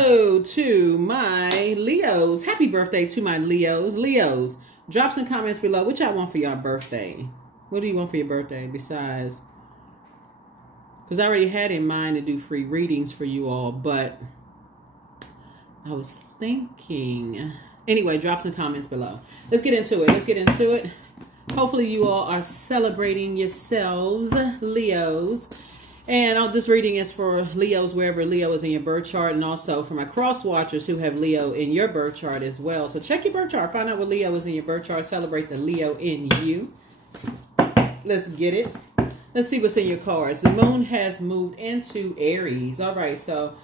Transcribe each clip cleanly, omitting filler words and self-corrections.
hello to my Leos. Happy birthday to my Leos. Leos, drop some comments below. What y'all want for your birthday? What do you want for your birthday besides? Because I already had in mind to do free readings for you all, but I was thinking. Anyway, drop some comments below. Let's get into it. Let's get into it. Hopefully you all are celebrating yourselves, Leos. And this reading is for Leos wherever Leo is in your birth chart, and also for my cross watchers who have Leo in your birth chart as well. So check your birth chart. Find out what Leo is in your birth chart. Celebrate the Leo in you. Let's get it. Let's see what's in your cards. The moon has moved into Aries. All right, so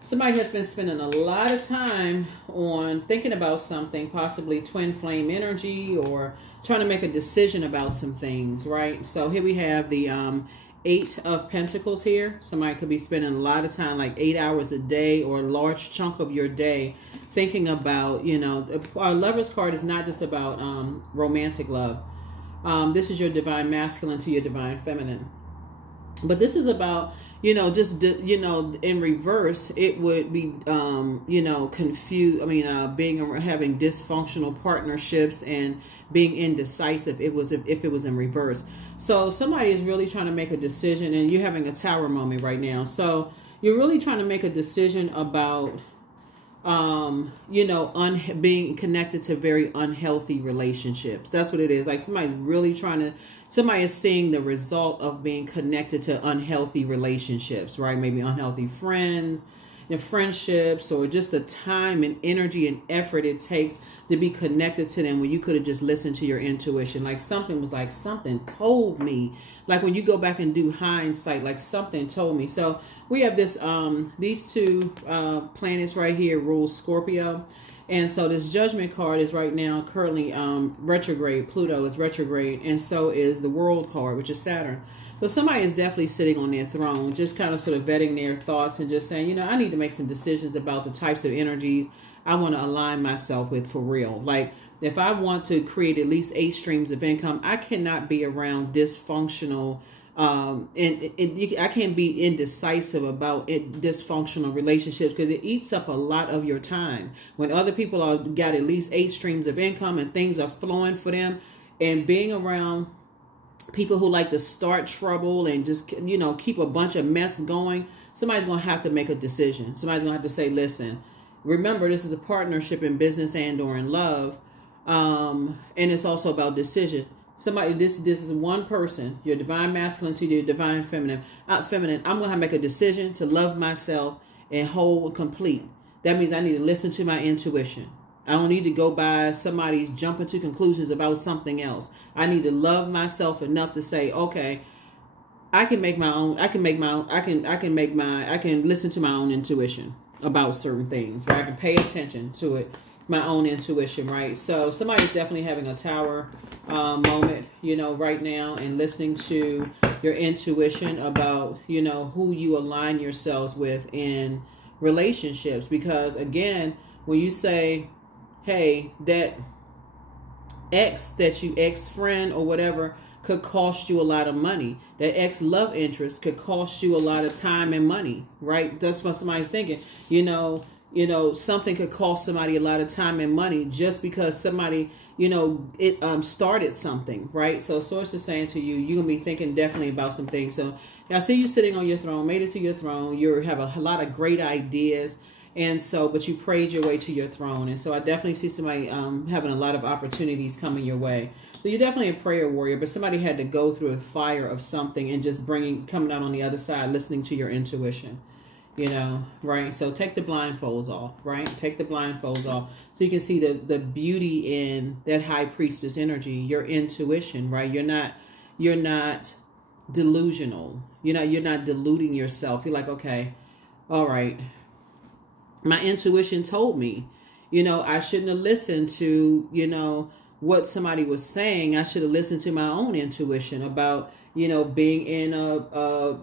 somebody has been spending a lot of time on thinking about something, possibly twin flame energy, or trying to make a decision about some things, right? So here we have the Eight of Pentacles here. Somebody could be spending a lot of time, like 8 hours a day or a large chunk of your day, thinking about, you know, our Lover's card is not just about romantic love. This is your divine masculine to your divine feminine. But this is about, you know, just, you know, in reverse, it would be, you know, confused. I mean, having dysfunctional partnerships and being indecisive. If it was in reverse. So somebody is really trying to make a decision, and you're having a tower moment right now. So you're really trying to make a decision about, you know, being connected to very unhealthy relationships. That's what it is. Like somebody's really trying to, somebody is seeing the result of being connected to unhealthy relationships, right? Maybe unhealthy friends, you know, friendships, or just the time and energy and effort it takes to be connected to them when you could have just listened to your intuition. Like something was like, something told me. Like when you go back and do hindsight, like something told me. So we have this, these two planets right here rule Scorpio. And so this Judgment card is right now currently retrograde. Pluto is retrograde. And so is the World card, which is Saturn. So somebody is definitely sitting on their throne, just kind of sort of vetting their thoughts and just saying, you know, I need to make some decisions about the types of energies I want to align myself with for real. Like if I want to create at least 8 streams of income, I cannot be around dysfunctional, I can't be indecisive about dysfunctional relationships, because it eats up a lot of your time. When other people are got at least 8 streams of income and things are flowing for them, and being around people who like to start trouble and just, you know, keep a bunch of mess going, somebody's going to have to make a decision. Somebody's going to have to say, listen, remember, this is a partnership in business and or in love. And it's also about decisions. Somebody, this is one person, your divine masculine to your divine feminine. I'm going to make a decision to love myself and whole and complete. That means I need to listen to my intuition. I don't need to go by somebody's jumping to conclusions about something else. I need to love myself enough to say, okay, I can make my own, I can listen to my own intuition about certain things, right? I can pay attention to it, my own intuition, right? So somebody's definitely having a tower moment, you know, right now, and listening to your intuition about, you know, who you align yourselves with in relationships. Because again, when you say, hey, that ex-friend or whatever could cost you a lot of money. That ex-love interest could cost you a lot of time and money, right? That's what somebody's thinking. You know, something could cost somebody a lot of time and money just because somebody, you know, it started something, right? So Source is saying to you, you're going to be thinking definitely about some things. So I see you sitting on your throne, made it to your throne. You have a lot of great ideas. And so, but you prayed your way to your throne. And so I definitely see somebody having a lot of opportunities coming your way. So you're definitely a prayer warrior, but somebody had to go through a fire of something and just coming out on the other side, listening to your intuition, you know, right? So take the blindfolds off, right? Take the blindfolds off so you can see the beauty in that high priestess energy, your intuition, right? You're not delusional. You're not deluding yourself. You're like, okay, all right. My intuition told me, you know, I shouldn't have listened to, you know, what somebody was saying. I should have listened to my own intuition about, you know, being in a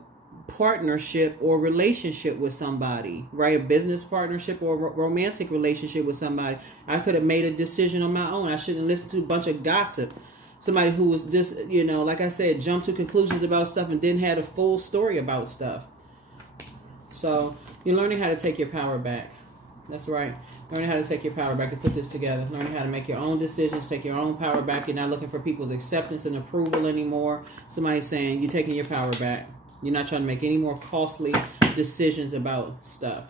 partnership or relationship with somebody, right? A business partnership or romantic relationship with somebody. I could have made a decision on my own. I shouldn't listen to a bunch of gossip. Somebody who was just, you know, like I said, jumped to conclusions about stuff and didn't have a full story about stuff. So you're learning how to take your power back. That's right. Learning how to take your power back and put this together. Learning how to make your own decisions, take your own power back. You're not looking for people's acceptance and approval anymore. Somebody's saying you're taking your power back. You're not trying to make any more costly decisions about stuff.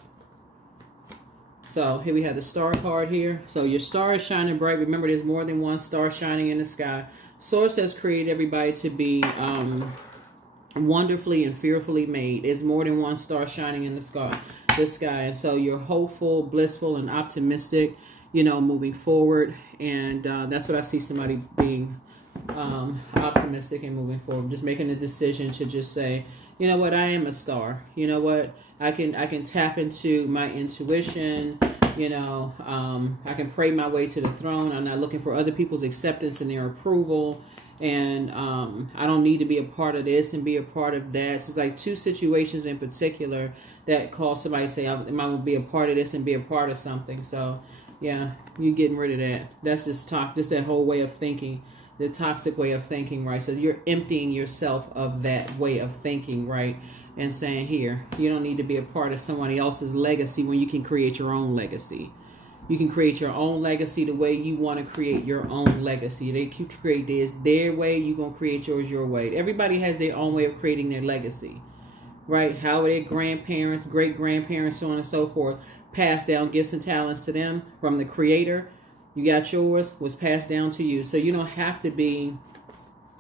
So here we have the star card here. So your star is shining bright. Remember, there's more than one star shining in the sky. Source has created everybody to be wonderfully and fearfully made. There's more than one star shining in the sky. And so you're hopeful, blissful, and optimistic, you know, moving forward. And that's what I see, somebody being optimistic and moving forward. Just making a decision to just say, you know what, I am a star. You know what, I can tap into my intuition. You know, I can pray my way to the throne. I'm not looking for other people's acceptance and their approval. And I don't need to be a part of this and be a part of that. So it's like two situations in particular that cause somebody to say, I might be a part of this and be a part of something. So, yeah, you're getting rid of that. That's just that whole way of thinking, the toxic way of thinking, right? So you're emptying yourself of that way of thinking, right? And saying, here, you don't need to be a part of somebody else's legacy when you can create your own legacy. You can create your own legacy the way you want to create your own legacy. They create this their way, you're going to create yours your way. Everybody has their own way of creating their legacy, right? How their grandparents, great-grandparents, so on and so forth, passed down gifts and talents to them from the Creator. You got yours, was passed down to you. So you don't have to be,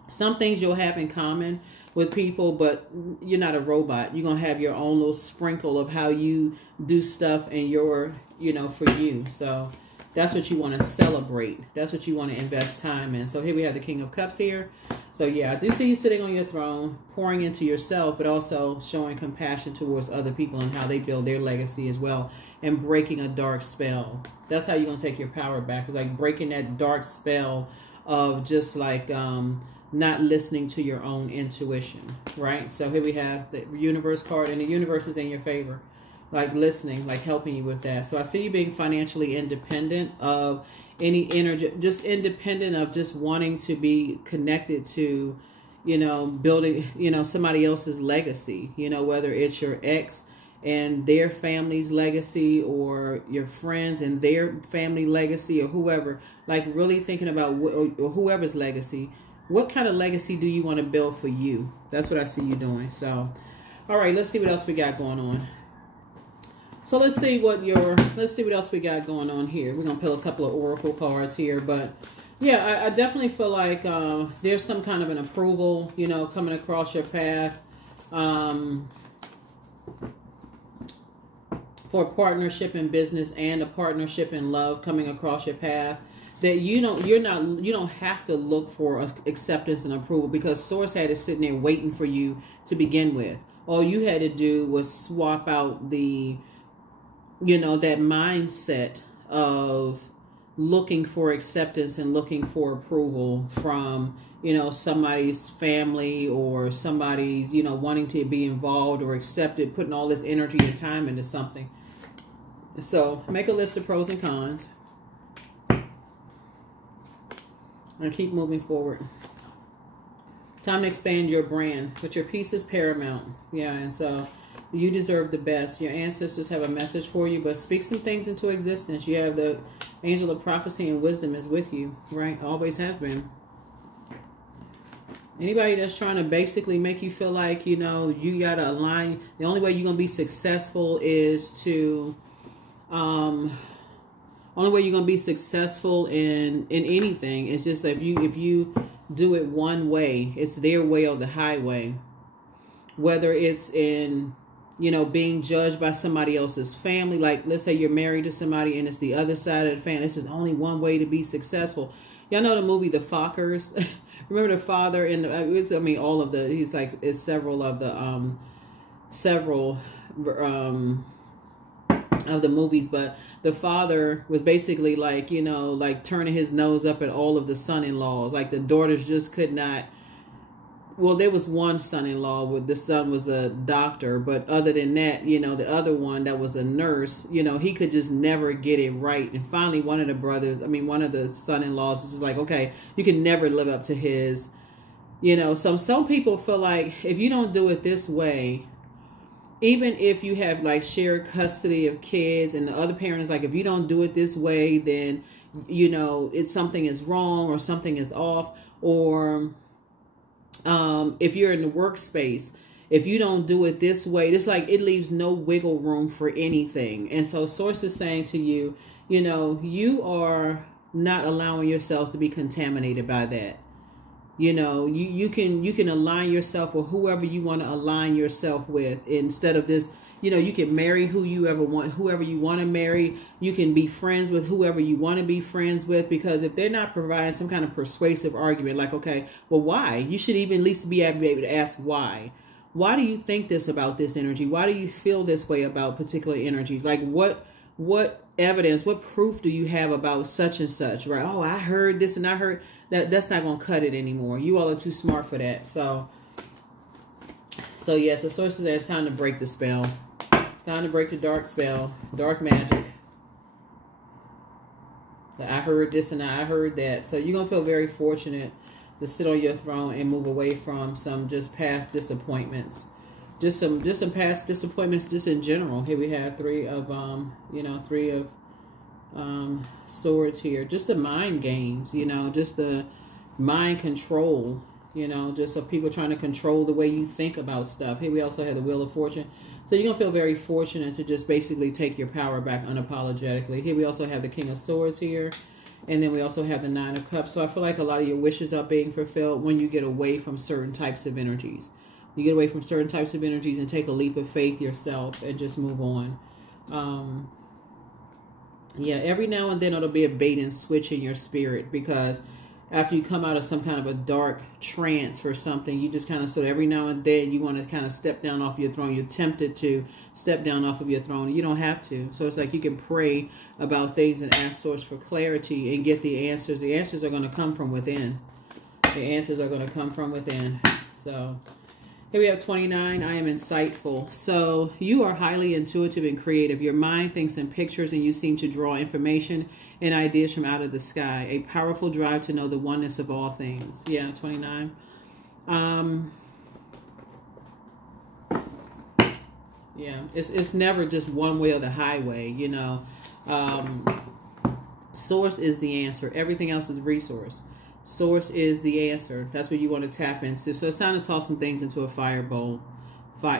some things you'll have in common with people, but you're not a robot. You're going to have your own little sprinkle of how you do stuff and your, you know, for you. So that's what you want to celebrate. That's what you want to invest time in. So here we have the King of Cups here. So yeah, I do see you sitting on your throne, pouring into yourself, but also showing compassion towards other people and how they build their legacy as well, and breaking a dark spell. That's how you're going to take your power back. It's like breaking that dark spell of just like, not listening to your own intuition, right? So here we have the universe card, and the universe is in your favor, like listening, like helping you with that. So I see you being financially independent of any energy, just independent of just wanting to be connected to, you know, building, you know, somebody else's legacy, you know, whether it's your ex and their family's legacy, or your friends and their family legacy, or whoever, like really thinking about or whoever's legacy. What kind of legacy do you want to build for you? That's what I see you doing. So, all right, let's see what else we got going on. So let's see what else we got going on here. We're going to pull a couple of oracle cards here, but yeah, I definitely feel like there's some kind of an approval, you know, coming across your path for a partnership in business and a partnership in love coming across your path. That you don't have to look for acceptance and approval, because Source had it sitting there waiting for you to begin with. All you had to do was swap out the, you know, that mindset of looking for acceptance and looking for approval from, you know, somebody's family or somebody's, you know, wanting to be involved or accepted, putting all this energy and time into something. So make a list of pros and cons. And keep moving forward. Time to expand your brand, but your peace is paramount. Yeah, and so you deserve the best. Your ancestors have a message for you, but speak some things into existence. You have the angel of prophecy and wisdom is with you, right? Always have been. Anybody that's trying to basically make you feel like, you know, you got to align. The only way you're going to be successful is to... only way you're going to be successful in anything is just if you do it one way, it's their way or the highway. Whether it's in, you know, being judged by somebody else's family. Like, let's say you're married to somebody and it's the other side of the family. This is only one way to be successful. Y'all know the movie The Fockers? Remember the father in the, all of the, he's like, it's several of the, of the movies, but the father was basically like, you know, like turning his nose up at all of the son-in-laws. Like the daughters just could not, well, there was one son-in-law where the son was a doctor, but other than that, you know, the other one that was a nurse, you know, he could just never get it right. And finally one of the son-in-laws was just like, okay, you can never live up to his, you know. So some people feel like if you don't do it this way, even if you have like shared custody of kids and the other parent is like, if you don't do it this way, then, you know, it's something is wrong or something is off. Or if you're in the workspace, if you don't do it this way, it's like it leaves no wiggle room for anything. And so Source is saying to you, you know, you are not allowing yourselves to be contaminated by that. You know, you can align yourself with whoever you want to align yourself with, instead of this. You know, you can marry whoever you want to marry. You can be friends with whoever you want to be friends with, because if they're not providing some kind of persuasive argument, like, okay, well, why? You should even at least be able to ask why. Why do you think this about this energy? Why do you feel this way about particular energies? Like, what evidence, what proof do you have about such and such, right? Oh, I heard this and I heard that. That's not going to cut it anymore. You all are too smart for that. So yes, the Source says it's time to break the spell. Time to break the dark spell, dark magic. I heard this and I heard that. So you're going to feel very fortunate to sit on your throne and move away from some just past disappointments. Just some past disappointments just in general. Here we have three of swords here. Just the mind games, you know, just the mind control, you know, just of people trying to control the way you think about stuff. Here we also have the Wheel of Fortune. So you're going to feel very fortunate to just basically take your power back unapologetically. Here we also have the King of Swords here. And then we also have the Nine of Cups. So I feel like a lot of your wishes are being fulfilled when you get away from certain types of energies. You get away from certain types of energies and take a leap of faith yourself and just move on. Yeah, every now and then it'll be a bait and switch in your spirit, because after you come out of some kind of a dark trance for something, you just kind of, so every now and then you want to kind of step down off your throne. You're tempted to step down off of your throne. You don't have to. So it's like you can pray about things and ask Source for clarity and get the answers. The answers are going to come from within. The answers are going to come from within. So here we have 29. I am insightful. So you are highly intuitive and creative. Your mind thinks in pictures and you seem to draw information and ideas from out of the sky. A powerful drive to know the oneness of all things. Yeah, 29. Yeah, it's never just one way or the highway, you know. Source is the answer. Everything else is resource. Source is the answer. That's what you want to tap into. So it's time to toss some things into a fire bowl.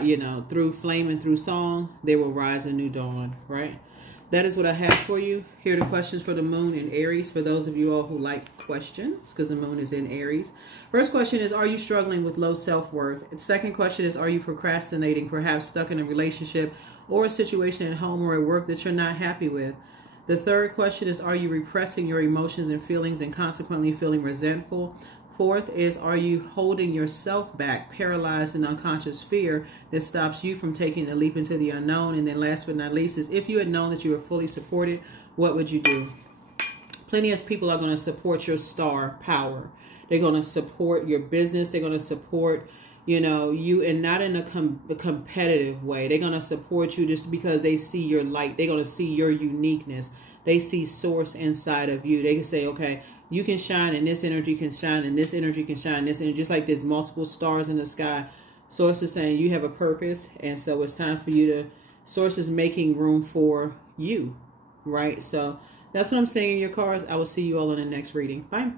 You know, through flame and through song, they will rise a new dawn, right? That is what I have for you. Here are the questions for the moon in Aries, for those of you all who like questions, because the moon is in Aries. First question is, are you struggling with low self-worth? The second question is, are you procrastinating, perhaps stuck in a relationship or a situation at home or at work that you're not happy with? The third question is, are you repressing your emotions and feelings and consequently feeling resentful? Fourth is, are you holding yourself back, paralyzed in unconscious fear that stops you from taking a leap into the unknown? And then last but not least is, if you had known that you were fully supported, what would you do? Plenty of people are going to support your star power. They're going to support your business. They're going to support, you know, you, and not in a competitive way. They're going to support you just because they see your light. They're going to see your uniqueness. They see Source inside of you. They can say, okay, you can shine and this energy can shine and this energy can shine and this energy. Just like there's multiple stars in the sky, Source is saying you have a purpose. And so it's time for you to, Source is making room for you, right? So that's what I'm saying in your cards. I will see you all in the next reading. Bye.